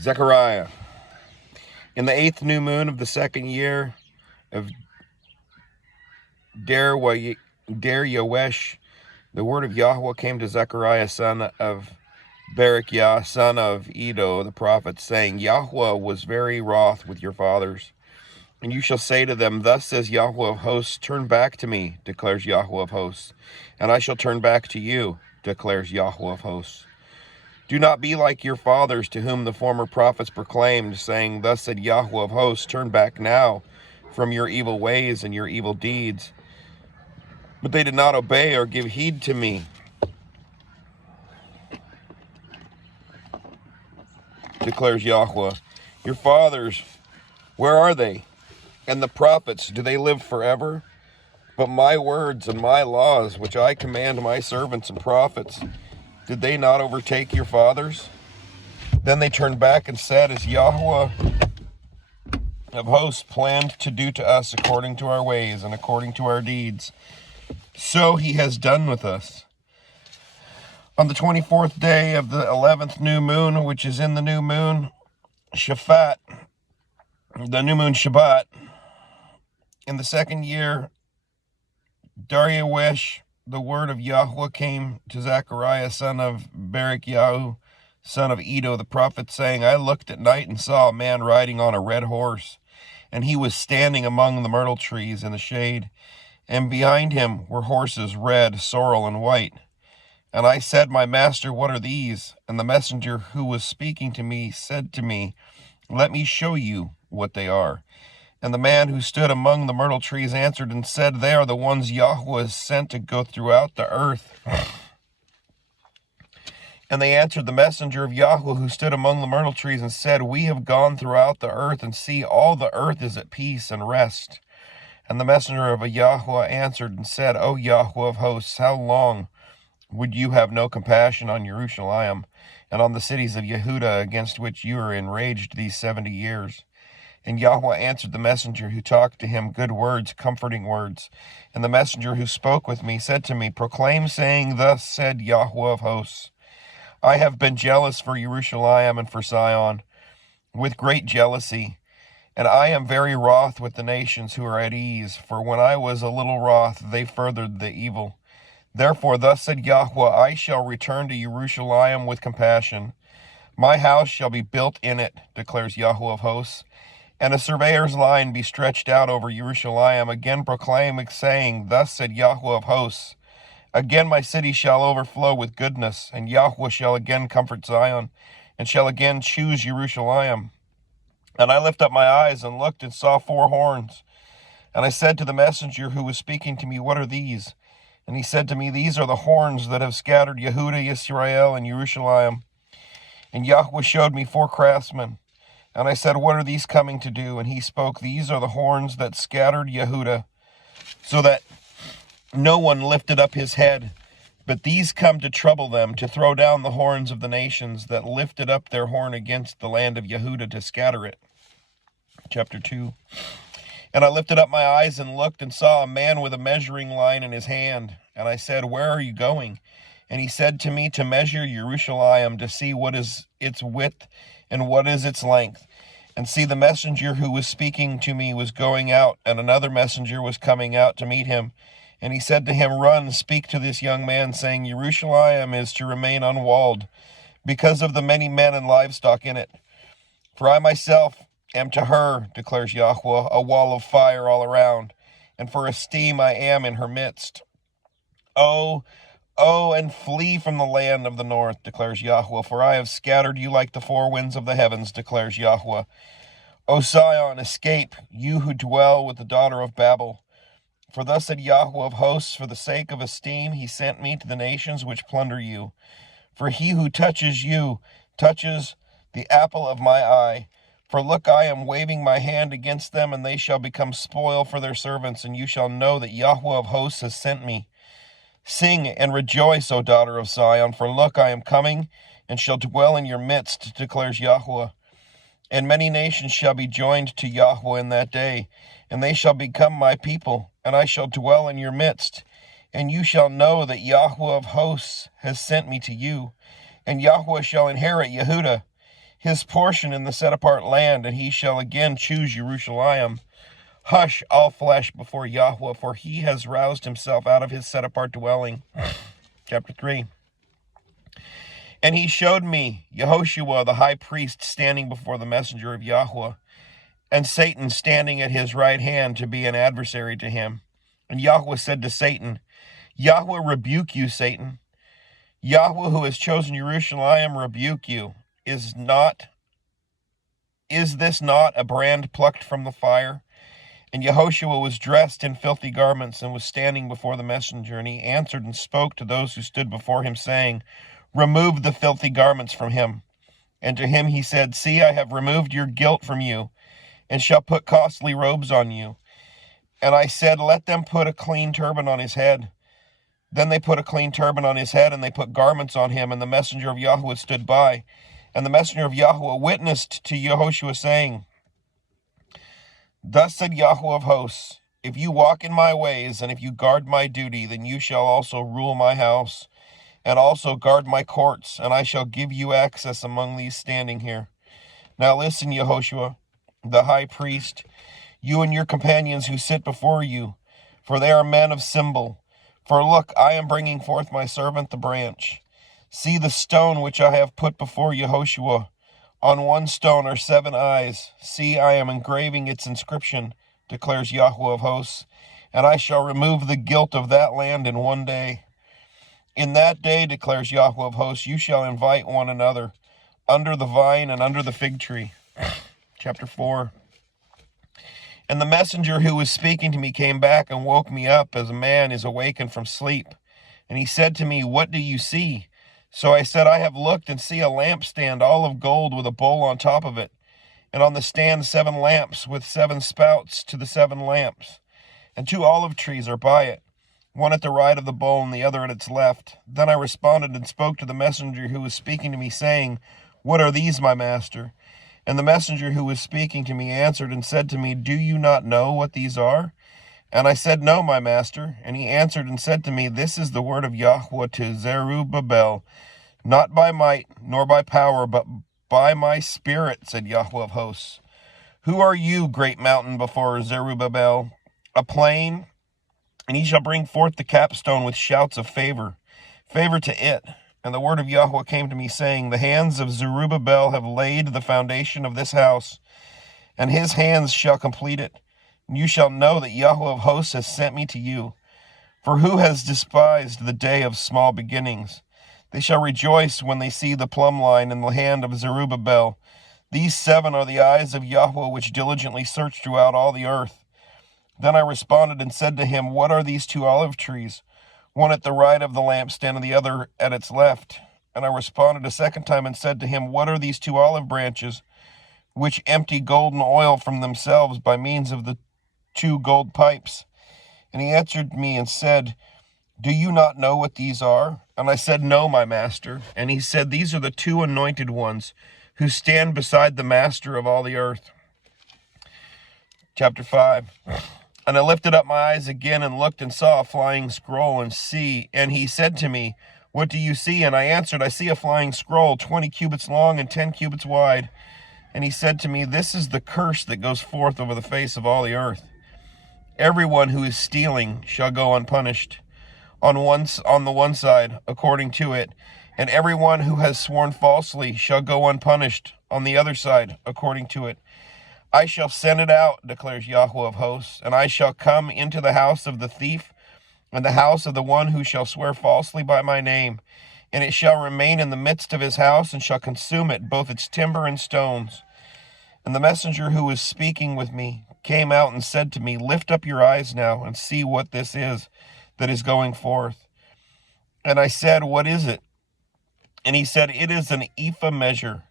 Zechariah. In the 8th new moon of the 2nd year of Dariawesh, the word of Yahweh came to Zechariah, son of Berechiah, son of Iddo, the prophet, saying, Yahweh was very wroth with your fathers. And you shall say to them, Thus says Yahweh of hosts, Turn back to me, declares Yahweh of hosts, and I shall turn back to you, declares Yahweh of hosts. Do not be like your fathers, to whom the former prophets proclaimed, saying, Thus said Yahweh of hosts, Turn back now from your evil ways and your evil deeds. But they did not obey or give heed to me. Declares Yahweh. Your fathers, where are they? And the prophets, do they live forever? But my words and my laws, which I command my servants and prophets, did they not overtake your fathers? Then they turned back and said, As Yahweh of hosts planned to do to us according to our ways and according to our deeds, so he has done with us. On the 24th day of the 11th new moon, which is in the new moon Shaphat, the new moon Shabbat, in the 2nd year, Dariawesh, the word of Yahweh came to Zechariah, son of Berechiah, son of Iddo, the prophet, saying, I looked at night and saw a man riding on a red horse, and he was standing among the myrtle trees in the shade, and behind him were horses, red, sorrel, and white. And I said, My master, what are these? And the messenger who was speaking to me said to me, Let me show you what they are. And the man who stood among the myrtle trees answered and said, They are the ones Yahweh has sent to go throughout the earth. And they answered the messenger of Yahweh who stood among the myrtle trees and said, We have gone throughout the earth, and see, all the earth is at peace and rest. And the messenger of Yahweh answered and said, O Yahweh of hosts, how long would you have no compassion on Jerusalem and on the cities of Yehudah, against which you are enraged these 70 years? And Yahweh answered the messenger who talked to him good words, comforting words. And the messenger who spoke with me said to me, Proclaim, saying, Thus said Yahweh of hosts, I have been jealous for Jerusalem and for Zion with great jealousy, and I am very wroth with the nations who are at ease. For when I was a little wroth, they furthered the evil. Therefore, thus said Yahweh, I shall return to Jerusalem with compassion. My house shall be built in it, declares Yahweh of hosts, and a surveyor's line be stretched out over Jerusalem. Again proclaim, saying, Thus said Yahweh of hosts, Again my city shall overflow with goodness, and Yahweh shall again comfort Zion, and shall again choose Jerusalem. And I lifted up my eyes and looked and saw 4 horns. And I said to the messenger who was speaking to me, What are these? And he said to me, These are the horns that have scattered Yehudah, Israel, and Jerusalem. And Yahweh showed me 4 craftsmen. And I said, What are these coming to do? And he spoke, These are the horns that scattered Yehudah, so that no one lifted up his head. But these come to trouble them, to throw down the horns of the nations that lifted up their horn against the land of Yehudah, to scatter it. Chapter 2. And I lifted up my eyes and looked and saw a man with a measuring line in his hand. And I said, Where are you going? And he said to me, To measure Jerusalem, to see what is its width and what is its length. And see, the messenger who was speaking to me was going out, and another messenger was coming out to meet him. And he said to him, Run, speak to this young man, saying, Jerusalem is to remain unwalled, because of the many men and livestock in it. For I myself am to her, declares Yahweh, a wall of fire all around, and for a steam I am in her midst. Oh, and flee from the land of the north, declares Yahweh, for I have scattered you like the 4 winds of the heavens, declares Yahweh. O Zion, escape, you who dwell with the daughter of Babel. For thus said Yahweh of hosts, For the sake of esteem he sent me to the nations which plunder you. For he who touches you touches the apple of my eye. For look, I am waving my hand against them, and they shall become spoil for their servants, and you shall know that Yahweh of hosts has sent me. Sing and rejoice, O daughter of Zion, for look, I am coming, and shall dwell in your midst, declares Yahweh. And many nations shall be joined to Yahweh in that day, and they shall become my people, and I shall dwell in your midst. And you shall know that Yahweh of hosts has sent me to you, and Yahweh shall inherit Yehudah, his portion in the set-apart land, and he shall again choose Jerusalem. Hush, all flesh, before Yahweh, for he has roused himself out of his set-apart dwelling. Chapter 3. And he showed me Yehoshua the high priest standing before the messenger of Yahweh, and Satan standing at his right hand to be an adversary to him. And Yahweh said to Satan, Yahweh rebuke you, Satan. Yahweh, who has chosen Jerusalem, rebuke you. Is this not a brand plucked from the fire? And Yehoshua was dressed in filthy garments and was standing before the messenger. And he answered and spoke to those who stood before him, saying, Remove the filthy garments from him. And to him he said, See, I have removed your guilt from you, and shall put costly robes on you. And I said, Let them put a clean turban on his head. Then they put a clean turban on his head, and they put garments on him, and the messenger of Yahweh stood by. And the messenger of Yahweh witnessed to Yehoshua, saying, Thus said Yahweh of hosts, If you walk in my ways, and if you guard my duty, then you shall also rule my house, and also guard my courts, and I shall give you access among these standing here. Now listen, Yehoshua, the high priest, you and your companions who sit before you, for they are men of symbol. For look, I am bringing forth my servant the branch. See the stone which I have put before Yehoshua. On one stone are 7 eyes. See, I am engraving its inscription, declares Yahweh of hosts, and I shall remove the guilt of that land in one day. In that day, declares Yahweh of hosts, you shall invite one another under the vine and under the fig tree. Chapter 4. And the messenger who was speaking to me came back and woke me up as a man is awakened from sleep. And he said to me, What do you see? So I said, I have looked and see a lampstand all of gold with a bowl on top of it. And on the stand 7 lamps with 7 spouts to the 7 lamps. And 2 olive trees are by it, one at the right of the bowl and the other at its left. Then I responded and spoke to the messenger who was speaking to me, saying, What are these, my master? And the messenger who was speaking to me answered and said to me, Do you not know what these are? And I said, No, my master. And he answered and said to me, This is the word of Yahweh to Zerubbabel, not by might nor by power, but by my spirit, said Yahweh of hosts. Who are you, great mountain, before Zerubbabel? A plain, and he shall bring forth the capstone with shouts of favor to it. And the word of Yahweh came to me, saying, The hands of Zerubbabel have laid the foundation of this house, and his hands shall complete it. And you shall know that Yahweh of hosts has sent me to you. For who has despised the day of small beginnings? They shall rejoice when they see the plumb line in the hand of Zerubbabel. These 7 are the eyes of Yahweh, which diligently search throughout all the earth. Then I responded and said to him, What are these 2 olive trees? One at the right of the lampstand and the other at its left. And I responded a second time and said to him, What are these 2 olive branches, which empty golden oil from themselves by means of the 2 gold pipes? And he answered me and said, Do you not know what these are? And I said, No, my master. And he said, These are the 2 anointed ones who stand beside the master of all the earth. Chapter 5. And I lifted up my eyes again and looked and saw a flying scroll and he said to me, What do you see? And I answered, I see a flying scroll, 20 cubits long and 10 cubits wide. And he said to me, This is the curse that goes forth over the face of all the earth. Everyone who is stealing shall go unpunished on the one side, according to it, and everyone who has sworn falsely shall go unpunished on the other side, according to it. I shall send it out, declares Yahweh of hosts, and I shall come into the house of the thief and the house of the one who shall swear falsely by my name, and it shall remain in the midst of his house, and shall consume it, both its timber and stones. And the messenger who was speaking with me came out and said to me, Lift up your eyes now, and see what this is that is going forth. And I said, What is it? And he said, It is an ephah measure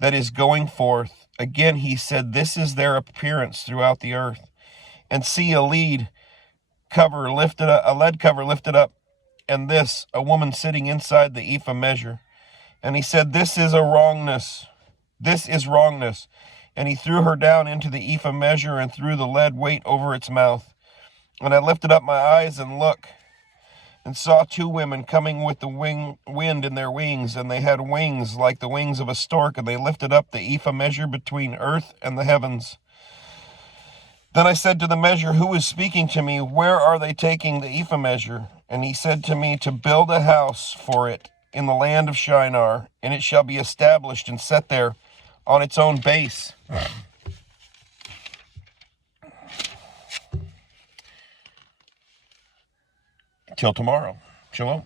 that is going forth. Again he said, This is their appearance throughout the earth. And see a lead cover lifted up, and this, a woman sitting inside the ephah measure. And he said, This is wrongness. And he threw her down into the ephah measure and threw the lead weight over its mouth. And I lifted up my eyes and looked, and saw two women coming with the wind in their wings, and they had wings like the wings of a stork, and they lifted up the ephah measure between earth and the heavens. Then I said to the measure, who is speaking to me, where are they taking the ephah measure? And he said to me, to build a house for it in the land of Shinar, and it shall be established and set there on its own base. Till tomorrow. Shalom.